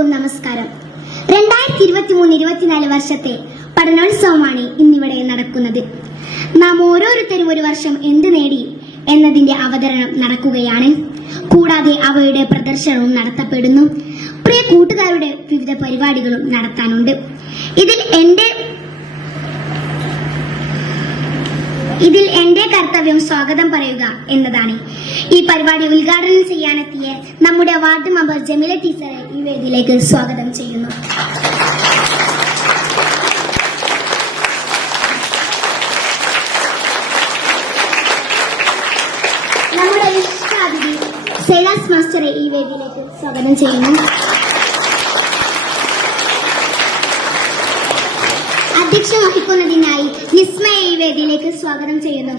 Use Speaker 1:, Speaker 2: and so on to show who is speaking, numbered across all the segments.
Speaker 1: നമസ്കാരം. രണ്ടായിരത്തി ഇരുപത്തി മൂന്ന് ഇരുപത്തിനാല് വർഷത്തെ പഠനോത്സവമാണ് ഇന്നിവിടെ നടക്കുന്നത്. നാം ഓരോരുത്തരും ഒരു വർഷം എന്ത് നേടി എന്നതിന്റെ അവതരണം നടക്കുകയാണ്. കൂടാതെ അവയുടെ പ്രദർശനവും നടത്തപ്പെടുന്നു. പ്രിയ കൂട്ടുകാരുടെ വിവിധ പരിപാടികളും നടത്താനുണ്ട്. ഇതിൽ എന്റെ ഇതിൽ എന്റെ കർത്തവ്യം സ്വാഗതം പറയുക എന്നതാണ്. ഈ പരിപാടി ഉദ്ഘാടനം ചെയ്യാനെത്തിയ നമ്മുടെ വാർഡ് മെമ്പർ ജമീല ടീച്ചറെ ഈ വേദിയിലേക്ക് സ്വാഗതം ചെയ്യുന്നു. നമ്മുടെ വിശിഷ്ടാതിഥി സൈലാസ് മാസ്റ്ററെ ഈ വേദിയിലേക്ക് സ്വാഗതം ചെയ്യുന്നു. അധ്യക്ഷ വഹിക്കുന്നതിനായി നിസ്മയെ ഈ വേദിയിലേക്ക് സ്വാഗതം ചെയ്യുന്നു.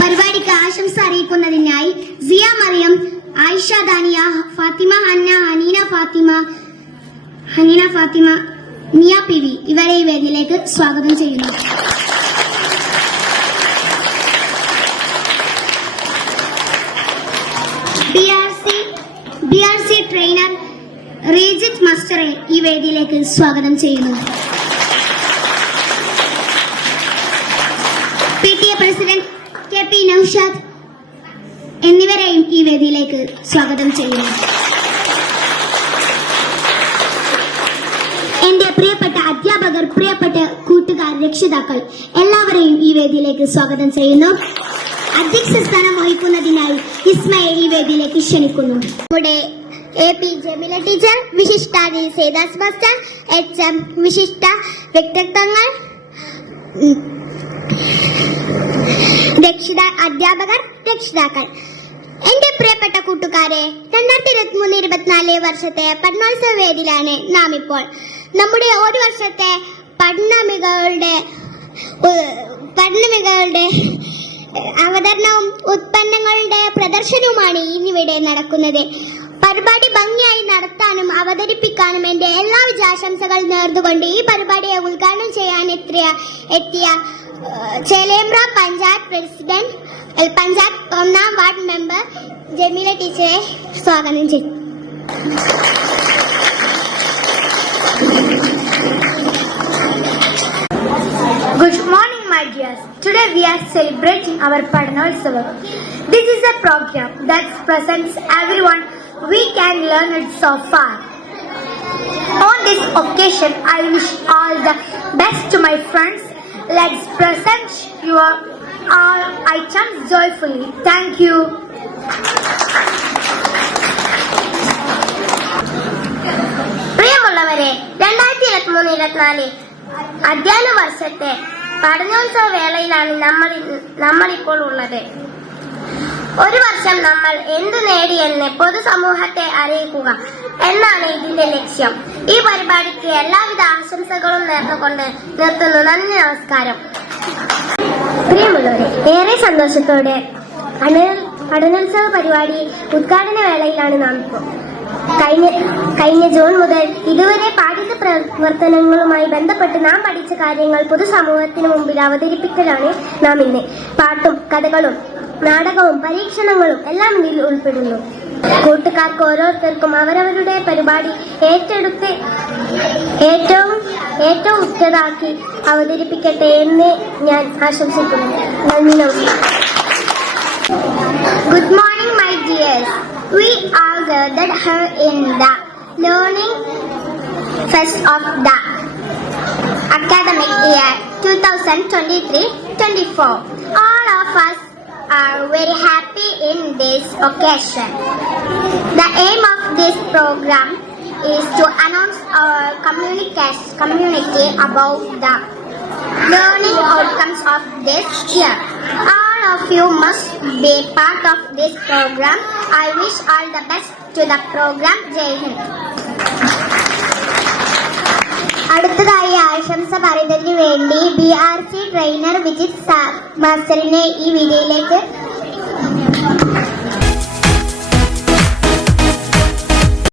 Speaker 1: പരിപാടിക്ക് ആശംസ അറിയിക്കുന്നതിനായി സിയ മറിയം ആയിഷ ദാനിയ ഫാത്തിമ ഹന്ന ഹനീന ഫാത്തിമ ഹനീന ഫാത്തിമ നിയ പി വി ഇവരെ ഈ വേദിയിലേക്ക് സ്വാഗതം ചെയ്യുന്നു. റീജിത്ത് മാസ്റ്ററെ ഈ വേദിയിലേക്ക് സ്വാഗതം ചെയ്യുന്നു. P T A president K P Noushad എന്നിവരെയും ഈ വേദിയിലേക്ക് സ്വാഗതം ചെയ്യുന്നു. എന്റെ പ്രിയപ്പെട്ട അധ്യാപകർ പ്രിയപ്പെട്ട കൂട്ടുകാർ രക്ഷിതാക്കൾ എല്ലാവരെയും ഈ വേദിയിലേക്ക് സ്വാഗതം ചെയ്യുന്നു. അധ്യക്ഷ സ്ഥാനം വഹിക്കുന്നതിനായി ഇസ്മയെ ഈ വേദിയിലേക്ക് ക്ഷണിക്കുന്നു. നമ്മുടെ എ പി ജമില ടീച്ചർ വിശിഷ്ടാതി സേദാസ് മാസ്റ്റർ എച്ച് എം വിശിഷ്ട വ്യക്തിത്വങ്ങൾ രക്ഷിത അധ്യാപകർ രക്ഷിതാക്കൾ എന്റെ പ്രിയപ്പെട്ട കൂട്ടുകാരെ രണ്ടായിരത്തി ഇരുപത്തി മൂന്ന് ഇരുപത്തിനാല് വർഷത്തെ പഠനോത്സവ വേദിയിലാണ് നാം ഇപ്പോൾ നമ്മുടെ ഒരു വർഷത്തെ പഠന പഠനമികളുടെ പഠന പഠനമികളുടെ അവതരണവും ഉത്പന്നങ്ങളുടെ പ്രദർശനവുമാണ് ഇന്നിവിടെ നടക്കുന്നത്. പരിപാടി ഭംഗിയായി നടത്താനും അവതരിപ്പിക്കാനും എന്റെ എല്ലാ ആശംസകൾ നേർന്നുകൊണ്ട് ഈ പരിപാടിയെ ഉദ്ഘാടനം ചെയ്യാൻ എത്തിയ എത്തിയ ചേലേമ്പ്ര പഞ്ചായത്ത് പ്രസിഡന്റ് പഞ്ചായത്ത് ഒന്നാം വാർഡ് മെമ്പർ ജമീല ടീച്ചറെ സ്വാഗതം ചെയ്തു
Speaker 2: Good morning, my dears. Today we are celebrating our this This is a program that presents everyone we can learn it so far. On this occasion, I wish all the best to my friends. Let's present your all items joyfully. Thank you.
Speaker 1: പ്രിയമുള്ളവരെ രണ്ടായിരത്തി ഇരുപത്തി മൂന്ന് ഇരുപത്തിനാല് അധ്യയന വർഷത്തെ പഠനോത്സവ വേളയിലാണ് നമ്മൾ നമ്മളിപ്പോൾ ഉള്ളത് ഒരു വർഷം നമ്മൾ എന്തു നേടിയെന്ന് പൊതുസമൂഹത്തെ അറിയിക്കുക എന്നാണ് ഇതിന്റെ ലക്ഷ്യം. ഈ പരിപാടിക്ക് എല്ലാവിധ ആശംസകളും നേർന്നുകൊണ്ട് നിർത്തുന്നു. നന്ദി നമസ്കാരം. പ്രിയമുള്ളവരെ ഏറെ സന്തോഷത്തോടെ പഠന- പഠനോത്സവ പരിപാടി ഉദ്ഘാടന വേളയിലാണ് നാം ഇപ്പോൾ. കഴിഞ്ഞ കഴിഞ്ഞ ജൂൺ മുതൽ ഇതുവരെ പാഠ്യ പ്രവർത്തനങ്ങളുമായി ബന്ധപ്പെട്ട് നാം പഠിച്ച കാര്യങ്ങൾ പൊതുസമൂഹത്തിന് മുമ്പിൽ അവതരിപ്പിക്കലാണ് നാം ഇന്ന്. പാട്ടും കഥകളും നാടകവും പരീക്ഷണങ്ങളും എല്ലാം ഇതിൽ ഉൾപ്പെടുന്നു. കൂട്ടുകാർക്ക് ഓരോരുത്തർക്കും അവരവരുടെ പരിപാടി ഏറ്റെടുത്ത് ഏറ്റവും ഏറ്റവും ഉറ്റതാക്കി അവതരിപ്പിക്കട്ടെ എന്ന് ഞാൻ ആശംസിക്കുന്നു. നന്ദി നമസ്കാരം. Morning my dears we are are here in the learning fest of the academic year 2023-24. All very happy in this occasion. The aim of this program is to announce our communica- community about the learning outcomes of this year. All of you must be part of this program. I wish all the best to the program. Jai Hind. അടുത്തതായി ആശംസ പറയുന്നതിന് വേണ്ടി B R C trainer Vijith സാ- മാസ്റ്ററിനെ ഈ വീഡിയോയിലേക്ക്